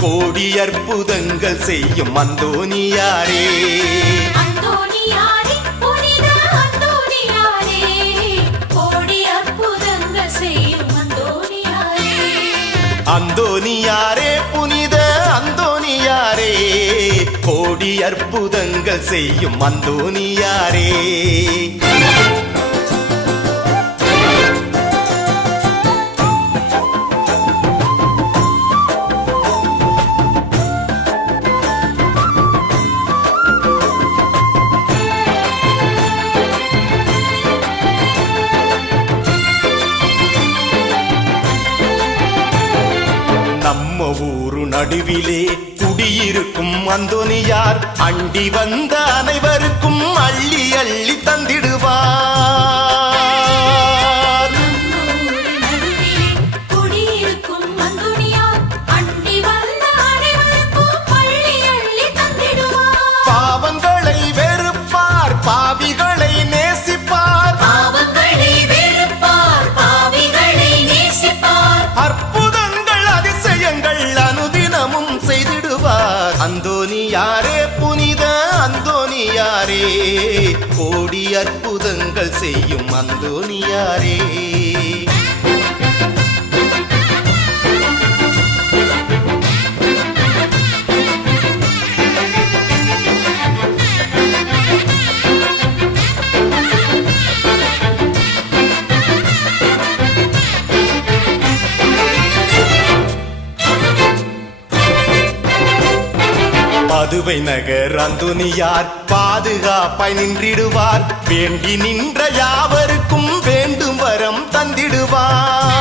கோடி அற்புதங்கள் செய்யும் அந்தோனியாரே. அந்தோனியாரே புனித அந்தோனியாரே, கோடி அற்புதங்கள் செய்யும் அந்தோனியாரே. அந்தோனியாரே புனித அந்தோனியாரே, கோடி அற்புதங்கள் செய்யும் அந்தோனியாரே. நம்ம ஊரு நடுவிலே குடியிருக்கும் அந்தோனியார் அண்டி வந்த அனைவருக்கும் அள்ளி அள்ளி தந்திடுவார். குடியிருக்கும் அந்தோனியார் அண்டி வந்த அனைவருக்கும் அள்ளி அள்ளி தந்திடுவார். பாவங்களை வெறுப்பார், பாவிகளை நேசிப்பார். பாவங்களை வெறுப்பார், பாவிகளை நேசிப்பார். அற்புதங்கள் அதிசயங்கள் அனுதினமும் செய்திடுவார். அந்தோனியாரே புனித அந்தோனியாரே, கோடி அற்புதங்கள் செய்யும் அந்தோனியாரே. மதுவை நகர் அந்தோனியார் பாதுகாப்பாய் நின்றிடுவார். வேண்டி நின்ற யாவருக்கும் வேண்டும் வரம் தந்திடுவார்.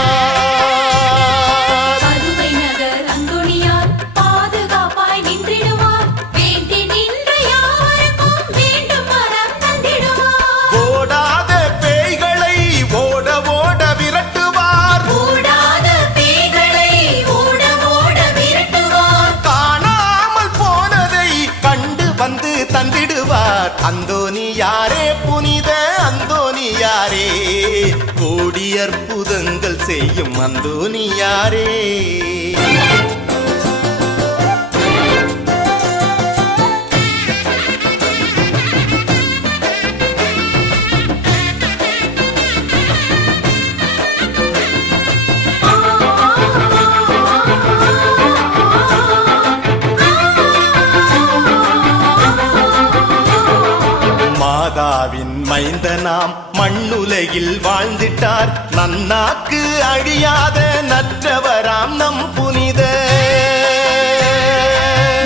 மதுவை நகர் அந்தோனியார் பாதுகாப்பாய் நின்றிடுவார். வேண்டி நின்ற யாவருக்கும் வேண்டும் வரம் தந்திடுவார். ஓடாத பேய்களை ஓட ஓட விரட்டுவார். ஓடாத பேய்களை ஓட ஓட விரட்டுவார். காணாமல் போனதை கண்டு வந்து தந்திடுவார். அந்தோனியாரே புனித அந்தோனியாரே, கோடி அற்புதங்கள் செய்யும் அந்தோனியாரே. மாதாவின் மைந்தனாம் மண்ணுலகில் வாழ்ந்திட்டார். நன்னாக்கு அழியாத நற்றவராம் நம் புனித.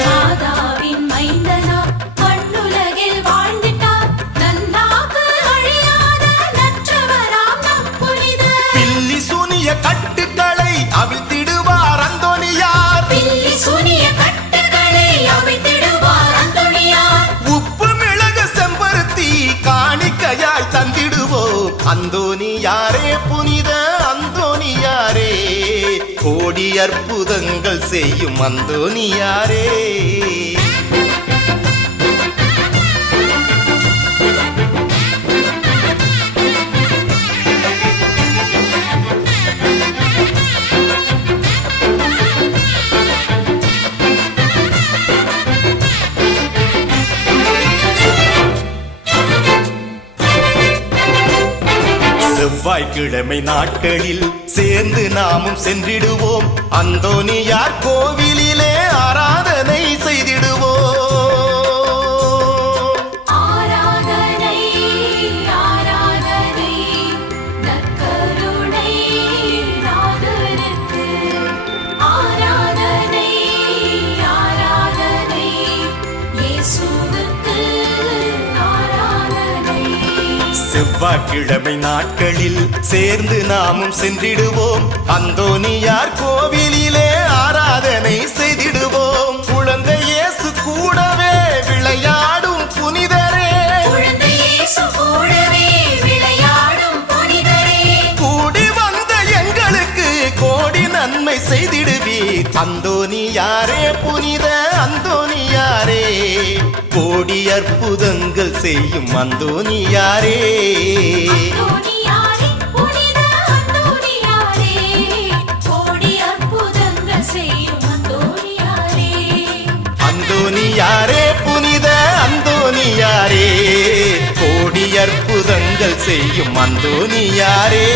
மாதாவின் மைந்தனாம் மண்ணுலகில் வாழ்ந்திட்டார். நன்னாக்கு அழியாத நற்றவராம் நம் புனித. பில்லி சூனிய கட்டுக்களை அவிழ்த்திடுவார் அந்தோனியார். பில்லி சூனிய கட்டுகளை அவிழ்த்திடுவார் அந்தோனியார். உப்பு மிளகு செம்பருத்தி காணிக்கையாய் தந்திடுவோம். அந்தோனியாரே புனித அந்தோனியாரே, கோடி அற்புதங்கள் செய்யும் அந்தோனியாரே. செவ்வாய்க்கிழமை நாட்களில் சேர்ந்து நாமும் சென்றிடுவோம். அந்தோனியார் கோவிலிலே ஆராதனை செய்திடுவோம். ஆராதனை ஆராதனை நற்கருணை நாதனுக்கு. ஆராதனை ஆராதனை இயேசுவுக்கு. ஆராதனை செவ்வாய்க்கிழமை நாட்களில் சேர்ந்து நாமும் சென்றிடுவோம். அந்தோனியார் கோவிலிலே ஆராதனை செய்திடுவோம். குழந்தை இயேசு கூடவே விளையாடும் புனிதரே, குழந்தை இயேசு கூடவே விளையாடும் புனிதரே, கூடி வந்த எங்களுக்கு கோடி நன்மை செய்திடுவீர். அந்தோனியாரே புனித அந்தோனியாரே, கோடி அற்புதங்கள் செய்யும் அந்தோனியாரே. அந்தோனியாரே புனித அந்தோனியாரே, கோடி அற்புதங்கள் செய்யும் அந்தோனியாரே. செய்யும் அந்தோனியாரே